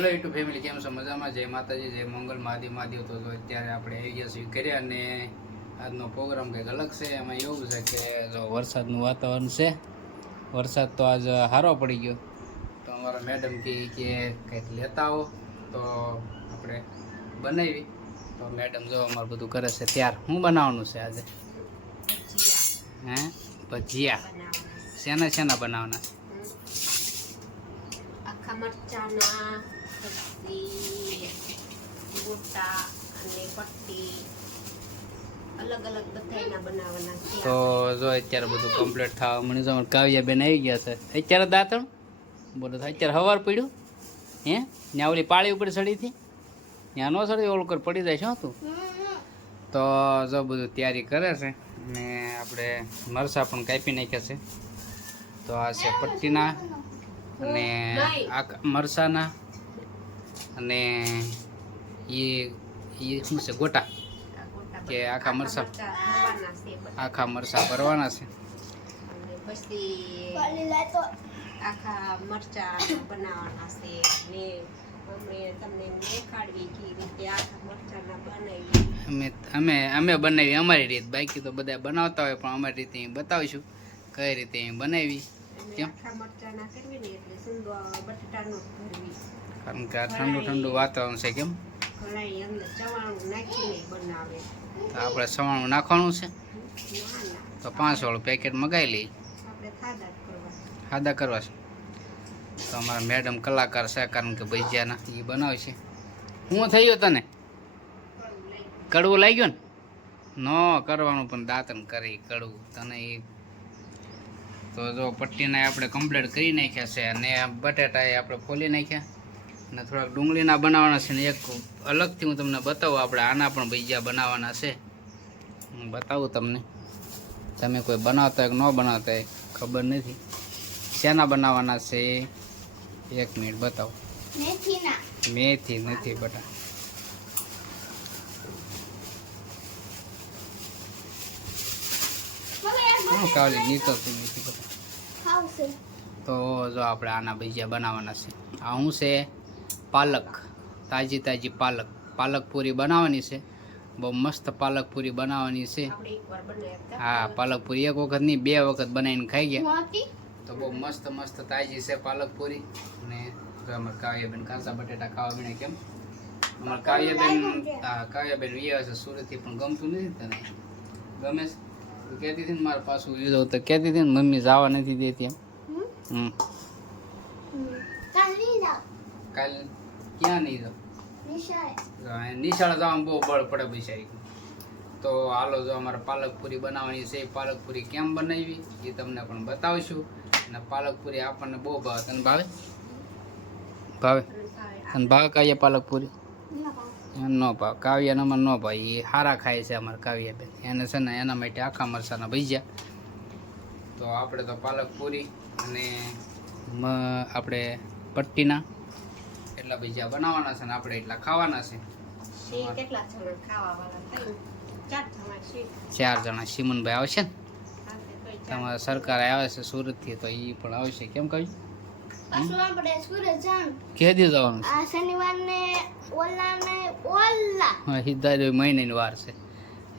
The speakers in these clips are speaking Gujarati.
હેલો યુટ્યુબ ફેમિલી કેમ છો? મજામાં? જય માતાજી જય મંગલ મહાદેવ મહાદેવ. તો અત્યારે આપણે આવી ગયા છીએ ઘરે અને આજનો પ્રોગ્રામ કંઈક અલગ છે. એમાં એવું છે કે જો વરસાદનું વાતાવરણ છે. વરસાદ તો આજ સારો પડી ગયો. તો અમારા મેડમ કહે કે કંઈક લેતા આવો. તો આપણે બનાવી. તો મેડમ જો અમારું બધું કરે છે ત્યાર. શું બનાવવાનું છે આજે? હે? ભજીયા. શેના શેના બનાવવાના? આખા મરચાના પછી ગોટા અને પટ્ટી. અલગ અલગ બધાયના બનાવવાના છે. તો જો અત્યારે બધું કમ્પ્લીટ થવા મને જો કાવ્યા બેન આવી ગયા છે. અત્યારે દાંતણ? બોલો અત્યારે હવાર પડ્યું? હે? ત્યાં ઓલી પાળી ઉપર ચડી હતી ત્યાં ન ચડી ઓલું કર પડી જાય શું તું. તો જો બધું તૈયારી કરે છે ને આપણે મરસા પણ કાપી નાખ્યા છે. તો આ છે પટ્ટીના અને આ મરસાના અને એ એ શું છે ગોટા? કે આખા બધા. આખા મરસા ભરવાના છે. પછી આખા મરચા બનાવવાના છે. ને અમે અમે બનાવી અમારી રીત. બાકી તો બધા બનાવતા હોય પણ અમારી રીતે બતાવીશું કઈ રીતે બનાવી કેમ? કારણ કે આ ઠંડુ ઠંડુ વાતાવરણ છે કેમ? તો આપણે સવાણું નાખવાનું છે? તો પાંચ વાળું પેકેટ મગાવી લઈએ. આપણે કરવા. છે? તો અમારા મેડમ કલાકાર છે કારણ કે ભજીયાના એ બનાવે છે શું થઈ ગયું તને? કડવું લાગ્યું ને? ન કરવાનું પણ દાંતન કરી કડવું. તને એ તો જો પટ્ટીને આપણે કમ્પ્લીટ કરી નાખ્યા છે અને બટેટા એ આપણે ખોલી નાખ્યા. અને થોડાક ડુંગળીના બનાવવાના છે ને એક અલગથી હું તમને બતાવું. આપણે આના પણ ભજીયા બનાવવાના છે. હું બતાવું તમને. તમે કોઈ બનાવતા હોય કે ન બનાવતા હોય ખબર નથી. શેના બનાવવાના છે એક મિનિટ બતાવો. મેથી નથી બટા. શું કાવલી નીકળતી નથી બટા. તો જો આપણે આના ભજીયા બનાવવાના છે. આ શું છે? પાલક તાજી તાજી પાલક. પાલક પૂરી બનાવવાની છે. બહુ મસ્ત પાલક પૂરી બનાવવાની છે. હા પાલક પૂરી એક વખત નહીં બે વખત બનાવીને ખાઈ ગયા. તો બહુ મસ્ત મસ્ત તાજી છે પાલક પૂરી. અને અમારે કાવ્યાબેન કાચા બટેટા ખાવા મળે કેમ? અમારે કાવ્યાબેન હા કાવ્યાબેન વિયા છે સુરતથી પણ ગમતું નથી તને? ગમે છે? તું કહેતી હતી ને મારે પાછું યુઝ તો કહેતી હતી ને મમ્મી જવા નથી દેતી એમ. હમ? કાલ ક્યાં નહીં જાવ નિશાળ. જવાનું બહુ બળ પડે પૈસા તો હાલો જો અમારે પાલકપુરી બનાવવાની છે પાલકપુરી કેમ બનાવી? એ તમને પણ બતાવશું. અને પાલકપુરી આપણને બહુ ભાવે. તને ભાવે? ભાવે? અને ભાવે કાવ્ય પાલકપુરી? ન ભાવ. અમારે ન ભાઈ એ હારા ખાય છે અમારે કાવ્યાબેન. એને છે ને એના માટે આખા મરસાના ભજીયા. તો આપણે તો પાલકપુરી અને આપણે પટ્ટીના એટલા બીજા બનાવવાના છે ને આપણે એટલા ખાવાના છે. કેટલા જણા ખાવા ચાર જણા શી? ચાર જણા સિમનભાઈ આવશે ને? તમારા સરકાર આવે છે સુરતથી તો એ પણ આવશે. કેમ કહ્યું? મહિનાની વાર છે.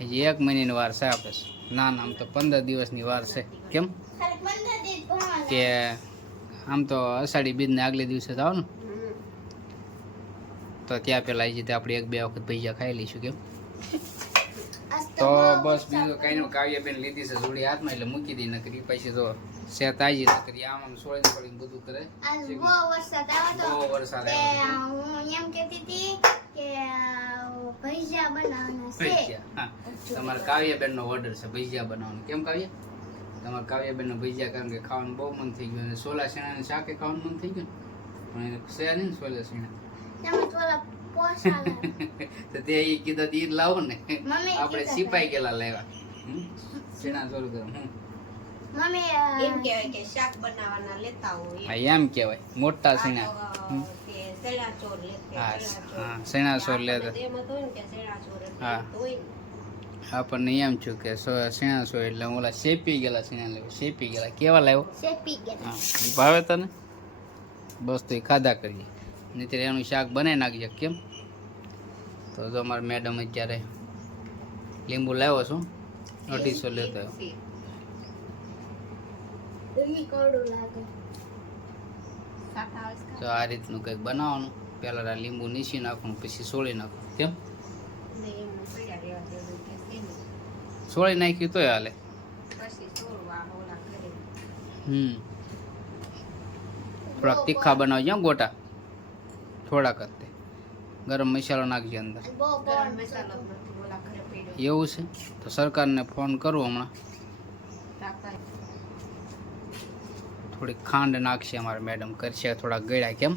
હજી એક મહિનાની વાર છે આપણે ના ના આમ તો પંદર દિવસની વાર છે. કેમ? કે આમ તો અષાઢી બીજને આગલે દિવસે જવાનું. તો ત્યાં પેલા આવી જતે આપણે એક બે વખત ભજીયા ખાઈ લઈશું કેમ? તો બસ બીજું કઈ નું કાવ્યાબેન લીધી છે જોડી હાથમાં એટલે મૂકી દઈ નકરી પછી તો સે તાજી નકરી આમ આમ સોળે સોળીને બધું કરે. બહુ વરસાદ આવ્યો બહુ વરસાદ તે આવ્યો હું એમ કહેતી હતી કે ભજીયા બનાવવાના છે. ભજીયા હા. તમારા કાવ્યાબેનનો ઓર્ડર છે ભજીયા બનાવવાનો. કેમ કાવ્ય? તમારા કાવ્યાબેનનો ભજીયા કારણ કે ખાવાનું બહુ મન થઈ ગયું અને સોલા શેણાને શાકે ખાવાનું મન થઈ ગયું ને. પણ છે નહીં ને સોલા શેણા. તો તે એ કીધો તી ઈ લાવો ને. આપણે સિપાઈ ગયેલા લેવા. સીણા શેણા કરો? હમ. મમ્મી એમ કહેવાય કે શાક બનાવવાના લેતા હોય હા એમ કહેવાય. મોટા લેતે, હા શેણા ચોર. લેતા હા. આપણને એમ છું કે સો- સો એટલે ઓલા શેપી ગયેલા શેણા લેવા. શેપી ગયેલા. કેવા લાવ્યો શેપી ભાવે તને? બસ તો એ ખાધા કરીએ. નહીંતર એનું શાક બનાવી નાખજે કેમ? તો જો અમારા મેડમ અત્યારે લીંબુ લાવ્યો છું અઢીસો લેતો તો આ રીતનું કંઈક બનાવવાનું. પહેલાં આ લીંબુ નીચી નાખવાનું પછી સોળી નાખવાનું કેમ. સોળી નાખ્યું તોય હાલે. હમ. થોડાક તીખા બનાવજો ગોટા. થોડાક જ તે. ગરમ મસાલો નાખજે અંદર. એવું છે? તો સરકારને ફોન કરું હમણાં. થોડી ખાંડ નાખશે અમારા મેડમ કરશે થોડા ગળ્યા કેમ?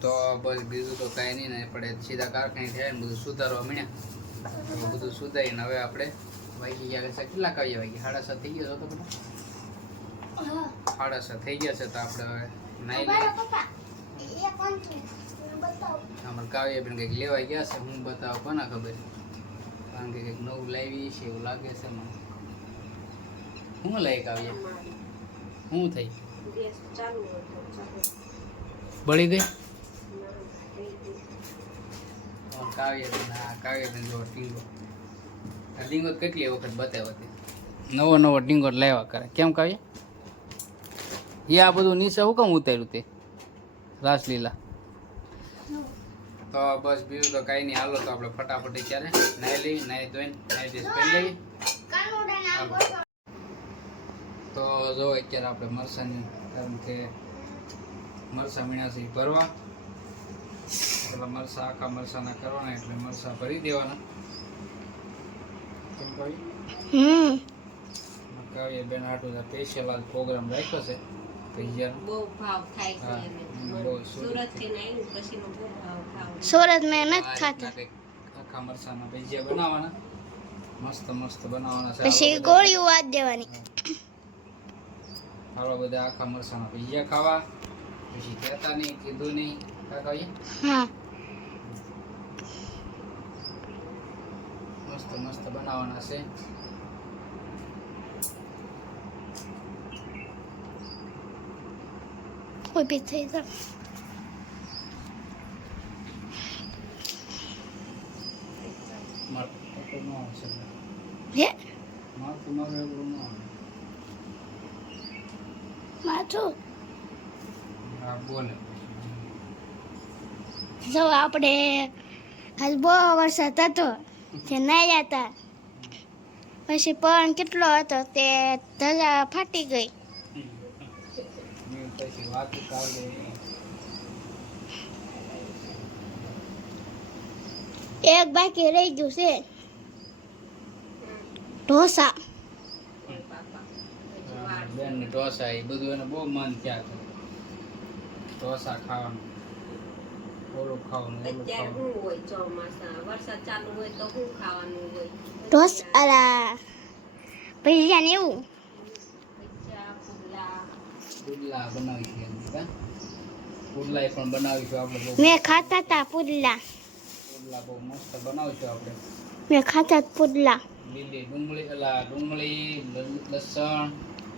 તો બસ બીજું તો કાંઈ નહીં ને આપણે સીધા કારખાને થયા બધું સુધારવા મળ્યા બધું સુધારીને હવે આપણે વાગી ગયા છે કેટલા કાવ્યા વાગી સાડા સાત થઈ ગયા છો તો બધા? સાડા સાત થઈ ગયા છે તો આપણે હવે નાઈ લઈએ અમારે કાવ્યાબેન કંઈક લેવા ગયા છે હું બતાવો કોના ખબર? કારણ કે કંઈક નવું લાવી છે એવું લાગે છે શું લાવી કાવ્યા? શું થઈ? બળી ગઈ? ના, થઈ હા કાવ્યાબેન જો આ ડીંગો કેટલી વખત બતાવ્યો નવો નવો ડીંગો લાવ્યા કરે. કેમ કાવ્યા? એ આ બધું નીચે શું કામ ઉતાર્યું તે? રાસલીલા તો બસ બીજું તો કાંઈ નહીં. હાલો તો આપણે ફટાફટ ક્યારે નાઈ લઈ નાઈ ધોઈને નાઈ ડ્રેસ પહેરી લઈ. તો જો અત્યારે આપણે મરસાની કારણ કે મરસા મીણા ભરવા. પેલા મરસા આખા મરસાના કરવાના એટલે મરસા ભરી દેવાના. કેમ કહ્યું કાવ્ય બેન આટલું સ્પેશિયલ આજ પ્રોગ્રામ રાખ્યો છે. સુરત મેં નથી ખાતા આખા મરસાના ભજીયા બનાવવાના. મસ્ત મસ્ત બનાવવાના પછી હાલો વાદ દેવાની. હાલો બધા આખા મરસાના ભજીયા ખાવા. પછી કહેતા નહીં કીધું નહીં. કાકા હા. મસ્ત મસ્ત બનાવવાના છે. મારું એવું ન આવે માથું જો આપણે આજ બહુ વરસાદ હતો તે નાયા હતા પછી પણ કેટલો હતો તે ધજા ફાટી ગઈ પછી વાત કાલે એક બાકી રહી ગયું છે. ઢોસા. બેન ને ઢોસા એ બધું એને બહુ મન થયા છે. ઢોસા ખાવાનું. ઓલું ખાવાનું ઓલું ખાવાનું. શું હોય ચોમાસા વરસાદ ચાલુ હોય તો શું ખાવાનું હોય? ઢોસ અલા ભજીયા ને એવું. પુડલા બનાવી છે? પુડલા પણ બનાવીશું આપણે મેં ખાતા હતા પુડલા. પુડલા બહુ મસ્ત બનાવીશું આપણે. મેં ખાતા પુડલા. લીલી ડુંગળી અલા ડુંગળી લસણ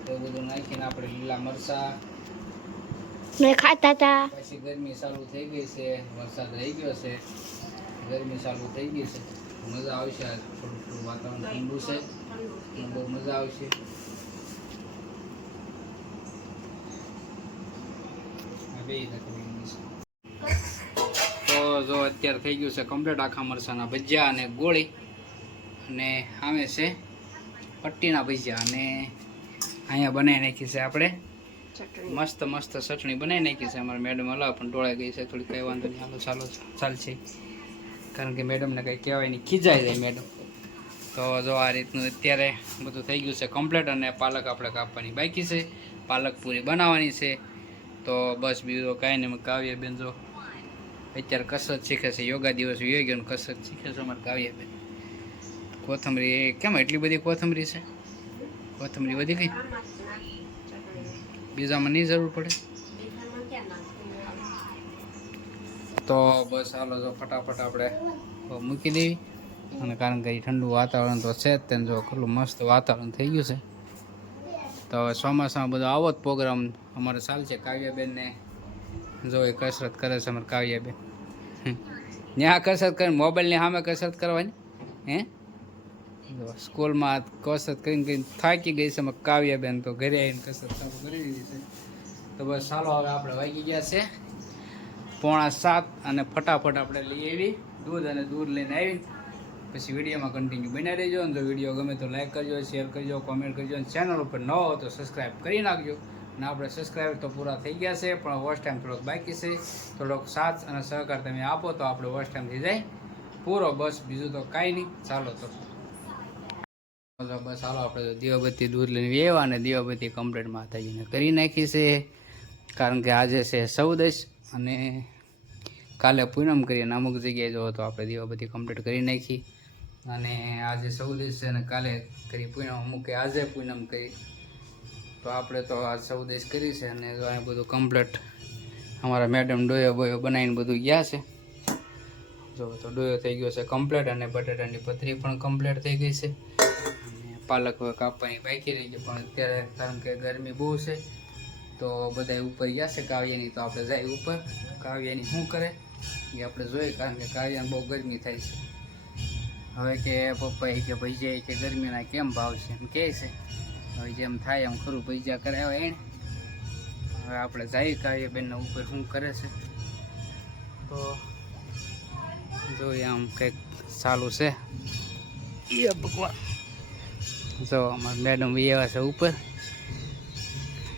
એવું બધું નાખીને આપણે લીલા મરચા. મેં ખાતા હતા પછી ગરમી ચાલુ થઈ ગઈ છે વરસાદ રહી ગયો છે. ગરમી ચાલુ થઈ ગઈ છે. મજા આવશે થોડું થોડું વાતાવરણ ઠંડુ છે. બહુ મજા આવશે. તો જો અત્યારે થઈ ગયું છે કમ્પ્લીટ આખા મરસાના ભજીયા અને ગોળી. અને સામે છે પટ્ટીના ભજીયા અને અહીંયા બનાવી નાખી છે આપણે. મસ્ત મસ્ત ચટણી બનાવી નાખી છે અમારા મેડમ હલાવ પણ ટોળાઈ ગઈ છે થોડી કઈ વાંધો નહીં. હાલો ચાલો ચાલશે. કારણ કે મેડમને કંઈ કહેવાય નહીં ખીજાઈ જાય મેડમ તો જો આ રીતનું અત્યારે બધું થઈ ગયું છે કમ્પ્લીટ અને પાલક આપણે કાપવાની બાકી છે. પાલક પૂરી બનાવવાની છે. તો બસ બીજું કાંઈ નહીં. કાવ્યાબેન જો અત્યારે કસરત શીખે છે. યોગા દિવસ યોગ્ય ગયો કસરત શીખે છે અમારે કાવ્યાબેન. કોથમરી એ કેમ એટલી બધી કોથમરી છે? કોથમરી વધી ગઈ? બીજામાં નહીં જરૂર પડે? તો બસ હાલો જો ફટાફટ આપણે મૂકી દેવી. અને કારણ કે ઠંડુ વાતાવરણ તો છે જ તેને જો કેટલું મસ્ત વાતાવરણ થઈ ગયું છે. તો હવે ચોમાસામાં બધો આવો જ પ્રોગ્રામ અમારે ચાલશે કાવ્યાબેનને. જો એ કસરત કરે છે અમારે કાવ્યાબેન. ત્યાં કસરત કરીને મોબાઈલની સામે કસરત કરવાની. હે? સ્કૂલમાં કસરત કરીને કરીને થાકી ગઈ છે અમે કાવ્યાબેન તો ઘરે આવીને કસરત ચાલુ કરી દીધી છે. તો બસ ચાલો હવે આપણે વાગી ગયા છે. પોણા સાત અને ફટાફટ આપણે લઈ આવી. દૂધ અને દૂધ લઈને આવી પછી વિડીયોમાં કન્ટિન્યુ બન્યા રહેજો અને જો વીડિયો ગમે તો લાઈક કરજો શેર કરજો કોમેન્ટ કરજો અને ચેનલ ઉપર ન હો તો સબસ્ક્રાઈબ કરી નાખજો. અને આપણે સબસ્ક્રાઈબર તો પૂરા થઈ ગયા છે, પણ વોચ ટાઈમ થોડોક બાકી છે. થોડોક સાથ અને સહકાર તમે આપો તો આપણે વોચ ટાઈમ થઈ જાય. પૂરો બસ, બીજું તો કાંઈ નહીં. ચાલો તો. બસ ચાલો આપણે દીવાબત્તી દૂધ લઈને વેવા અને દીવાબત્તી કમ્પ્લેટ માતાજીને કરી નાખી છે. કારણ કે આજે છે સૌદશ અને કાલે પૂનમ કરીને અમુક જગ્યાએ જો તો આપણે દીવાબત્તી કમ્પ્લીટ કરી નાખી. અને આજે ચૌદશ છે અને કાલે કરી પૂનમ, અમુકે આજે પૂનમ કરી. તો આપણે તો આ ચૌદશ કરી છે અને આ બધું કમ્પ્લેટ અમારા મેડમ ડોયો બોયો બનાવીને બધું ગયા છે. જો તો ડોયો થઈ ગયો છે કમ્પ્લેટ અને બટાટાની પથરી પણ કમ્પ્લેટ થઈ ગઈ છે. અને પાલક હવે કાપવાની બાકી રહી ગઈ પણ અત્યારે કારણ કે ગરમી બહુ છે, તો બધા ઉપર ગયા છે કાવ્યની. તો આપણે જાય ઉપર. કાવ્યની શું કરે? એ આપણે જોઈએ, કારણ કે કાવ્યાને બહુ ગરમી થાય છે. હવે કે પપ્પા એ કે ભૈયા કે ગરમીના કેમ ભાવ છે એમ કહે છે. હવે જેમ થાય એમ ખરું ભૈજા કરાવે એને. હવે આપણે જઈએ કાવ્યાબેનના ઉપર શું કરે છે? તો જોઈએ આમ કંઈક ચાલુ છે. એ ભગવાન. જો અમારા મેડમ એવા છે ઉપર.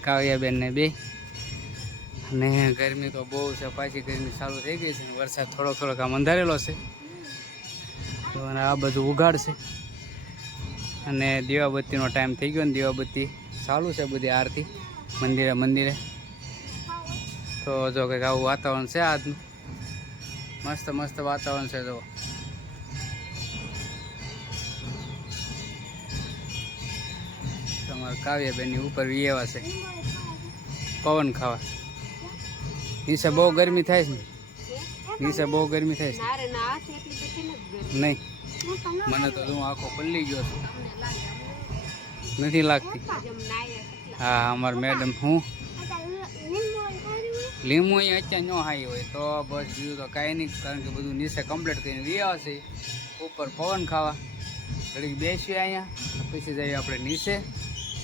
કાવ્યાબેનને બે. અને ગરમી તો બહુ છે, પાછી ગરમી ચાલુ થઈ ગઈ છે વરસાદ થોડો થોડોક આમ અંધારેલો છે. તો અને આ બધું ઉગાડશે અને દીવાબત્તીનો ટાઈમ થઈ ગયો ને દીવાબત્તી ચાલુ છે બધી આરતી, મંદિરે મંદિરે. તો જો કંઈક આવું વાતાવરણ છે આજનું. મસ્ત મસ્ત વાતાવરણ છે જો. તમારા કાવ્યાબેનની ઉપર વિયેવા છે. પવન ખાવા. નીચે બહુ ગરમી થાય છે ને. નીચે બહુ ગરમી થાય છે. નહીં. મને તો હું આખો પલ્લી ગયો છું. નથી લાગતી. હા અમારા મેડમ હું? લીંબુ અહીંયા અત્યારે ન હાઈ હોય. તો બસ બીજું તો કાંઈ નહીં કારણ કે બધું નીચે કમ્પ્લીટ કરીને છે ઉપર પવન ખાવા. ઘડીક બેસીએ અહીંયા પછી જઈએ આપણે નીચે.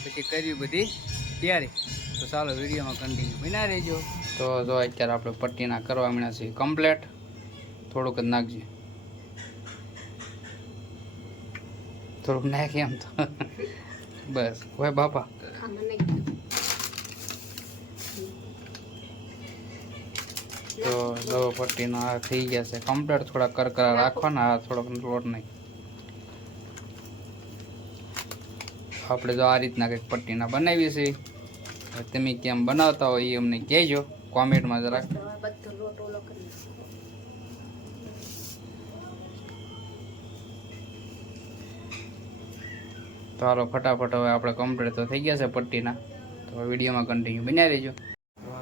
પછી કરવી બધી તૈયારી. તો ચાલો વિડીયોમાં કન્ટિન્યુ બના રહેજો. તો જો અત્યારે આપણે પટ્ટીના કરવા માંડ્યા છીએ કમ્પ્લેટ થોડુંક જ નાખજે. થોડુંક નાખી એમ તો. બસ. હોય બાપા. તો જો પટ્ટીના આ થઈ ગયા છે કમ્પ્લેટ થોડા કરકરા રાખવાના આ થોડોક લોટ નહીં. આપણે જો આ રીતના કંઈક પટ્ટીના બનાવીએ છીએ. તમે કેમ બનાવતા હોય એ અમને કહેજો. કોમેન્ટમાં જરાક. તો ફટાફટ હવે આપણે કમ્પ્લીટ તો થઈ ગયા છે પટ્ટીના. તો વિડીયોમાં કન્ટિન્યુ બન્યા રહેજો.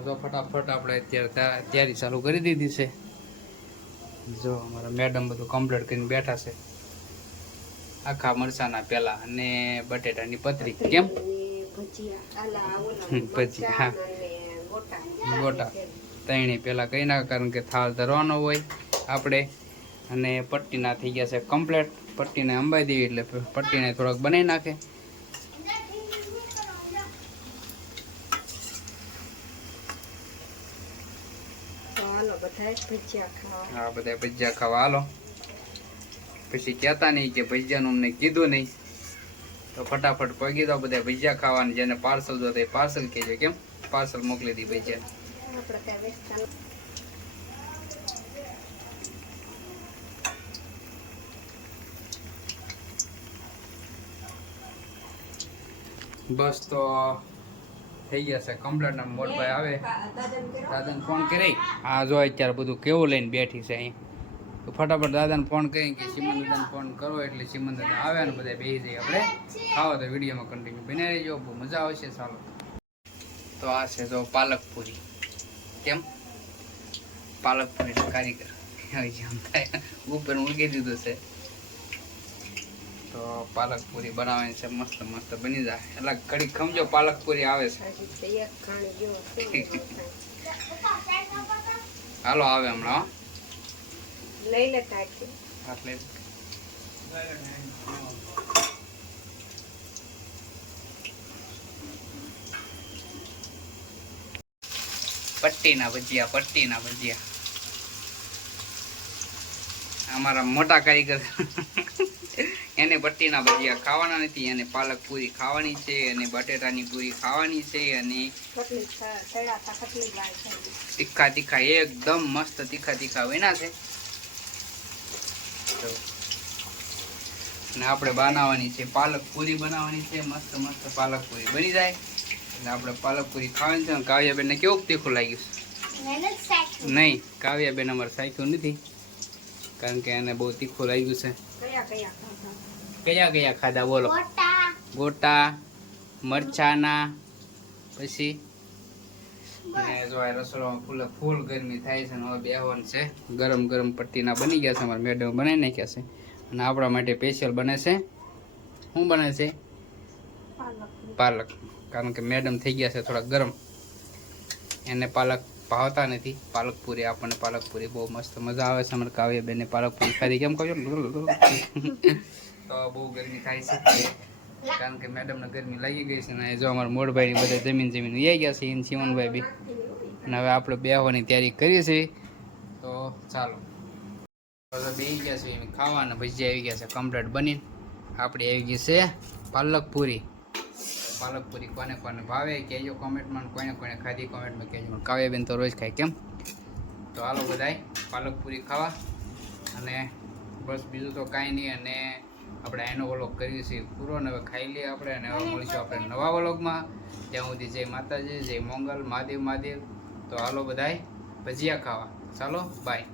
તો ફટાફટ આપણે અત્યારે તૈયારી ચાલુ કરી દીધી છે. જો અમારા મેડમ બધું કમ્પ્લીટ કરીને બેઠા છે. આખા મરચાના પેલા અને બટેટાની પતરી કેમ? ભજીયા. હા. ગોટા. તૈણી પેલા કઈ ના કારણ કે થાળ ધરવાનો હોય આપણે. અને પટ્ટીના થઈ ગયા છે કમ્પ્લેટ પટ્ટીને અંબાઈ દેવી એટલે પટ્ટીને થોડોક બનાવી નાખે. હા બધા ભજીયા ખાવા. હાલો. પછી કહેતા નહીં કે ભજીયાનું અમને કીધું નહીં. તો ફટાફટ પગી દો બધા ભજીયા ખાવાની, જેને પાર્સલ જો તે પાર્સલ કહેજો, કેમ? પાર્સલ મોકલી દી ભજીયા. બસ તો થઈ ગયા છે કમ્પ્લેટ મોટભાઈ આવે. દાદાને ફોન કરી. આ જો અત્યારે બધું કેવું લઈને બેઠી છે અહીં. તો ફટાફટ દાદાને ફોન કરી કે સિમન દાદાને ફોન કરો એટલે સિમન દાદા આવે ને બધા બેસી જઈએ આપણે. ખાવો તો વિડીયોમાં કન્ટિન્યુ બનાવી રહેજો બહુ મજા આવશે ચાલો. તો આ છે જો પાલક પૂરી કેમ પાલક પૂરી કારીગર ઉપર મૂકી દીધું છે. તો પાલક પૂરી બનાવવાની છે મસ્ત મસ્ત બની જાય. એટલે કડી ખમજો પાલક પૂરી આવે છે. હાલો આવે હમણાં. લઈ લે કાઢી. આટલે પટ્ટીના ભજીયા પટ્ટીના ભજીયા. અમારા મોટા કારીગર. એને પટ્ટીના ભજીયા ખાવાના નથી એને પાલક પૂરી ખાવાની છે અને બટેટાની પૂરી ખાવાની છે અને તીખા તીખા એકદમ મસ્ત તીખા તીખા બન્યા છે. જો. અને આપણે બનાવવાની છે પાલક પૂરી બનાવવાની છે. મસ્ત મસ્ત પાલક પૂરી બની જાય. એટલે આપણે પાલક પૂરી ખાવાની છે. કાવ્યાબેનને કેવું તીખું લાગ્યું છે? નહીં કાવ્યાબેન અમારે સાચું નથી. કારણ કે એને બહુ તીખું લાગ્યું છે. કયા કયા? ખાધા બોલો. ગોટા મરચાના પછી ને જો આ રસોડામાં ફૂલ ફૂલ ગરમી થાય છે અને હવે બેહવાનું છે. ગરમ ગરમ પટ્ટીના બની ગયા છે અમારા મેડમ બનાવી નાખ્યા છે. અને આપણા માટે સ્પેશિયલ બને છે. શું બને છે? પાલક. પાલક. કારણ કે મેડમ થઈ ગયા છે થોડા ગરમ. એને પાલક ભાવતા નથી. પાલક પૂરી આપણને પાલક પૂરી બહુ મસ્ત મજા આવે છે. અમારે કાવ્ય બેને પાલક પૂરી ખાધી. કેમ કહો છો? તો બહુ ગરમી થાય છે. કારણ કે મેડમને ગરમી લાગી ગઈ છે ને જો અમારા મોડભાઈ બધા જમીન જમીન આવી ગયા છે એને શિવનભાઈ બી. અને હવે આપણે બેહવાની તૈયારી કરીએ છીએ તો ચાલો. બધા બે ગયા છે, એમ ખાવાના ભજીયા આવી ગયા છે કમ્પ્લેટ બનીને. આપણી આવી ગઈ છે પાલક પૂરી પાલક પૂરી કોને કોને ભાવે કહેજો કોમેન્ટમાં કોને કોને ખાધી કોમેન્ટમાં કહેજો. કાવ્યાબેન તો રોજ ખાય કેમ? તો હાલો બધાય પાલક પૂરી ખાવા. અને બસ બીજું તો કાંઈ નહીં અને આપણે એનો વલોગ કરીએ છીએ પૂરો અને હવે ખાઈ લઈએ આપણે અને હવે મળીશું આપણે નવા વલોગમાં. ત્યાં સુધી જય માતાજી જય મોંગલ મહાદેવ મહાદેવ. તો હાલો બધાય ભજીયા ખાવા. ચાલો બાય